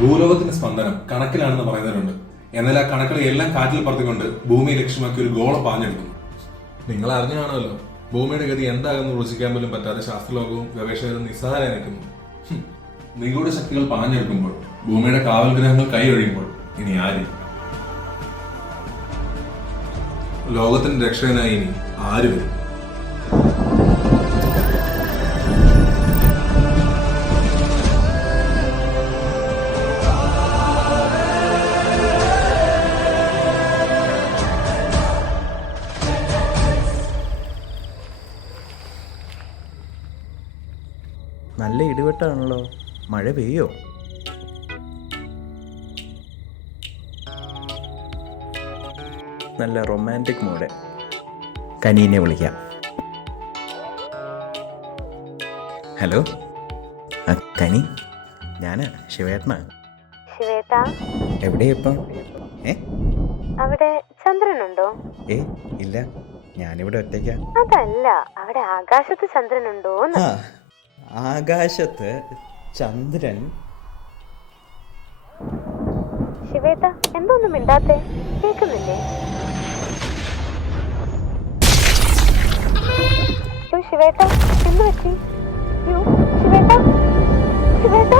ഭൂലോകത്തിന്റെ സ്പന്ദനം കണക്കിലാണെന്ന് പറയുന്നവരുണ്ട്. എന്നാൽ ആ കണക്കുകളെ എല്ലാം കാറ്റിൽ പറത്തിക്കൊണ്ട് ഭൂമിയെ ലക്ഷ്യമാക്കി ഒരു ഗോളം പാഞ്ഞെടുക്കുന്നു. നിങ്ങൾ അറിഞ്ഞു കാണുമല്ലോ, ഭൂമിയുടെ ഗതി എന്താകുന്നു രുചിക്കാൻ പോലും പറ്റാതെ ശാസ്ത്രലോകവും ഗവേഷകരും നിസ്സഹാരായി നിൽക്കുന്നു. നിഗൂഢ ശക്തികൾ പാഞ്ഞെടുക്കുമ്പോൾ, ഭൂമിയുടെ കാവൽ ഗ്രഹങ്ങൾ കൈയൊഴിയുമ്പോൾ ഇനി ആര്? ലോകത്തിന്റെ രക്ഷകനായി ഇനി ആര് വരും? നല്ല ഇടിവെട്ടാണല്ലോ. മഴ പെയ്യോ? നല്ല റൊമാൻറ്റിക് മൂഡ്. കനീനെ വിളിക്കാം. ഹലോ, കനി, ഞാനാ ശിവേട്ടനാ. ശിവേട്ടാ, എവിടെയാ ഇപ്പം? അവിടെ ചന്ദ്രനുണ്ടോ? ഇല്ല, ഞാനിവിടെ ഒറ്റയ്ക്കാ. അതല്ല, അവിടെ ആകാശത്ത് ചന്ദ്രനുണ്ടോ? ആകാശത്ത് ചന്ദ്രൻ. ശിവേട്ട, എന്തോന്നും മിണ്ടാത്തെ? കേൾക്കുന്നില്ലേ? ശിവേട്ട, എന്ത് പറ്റി? ശിവേട്ട, ശിവേട്ട.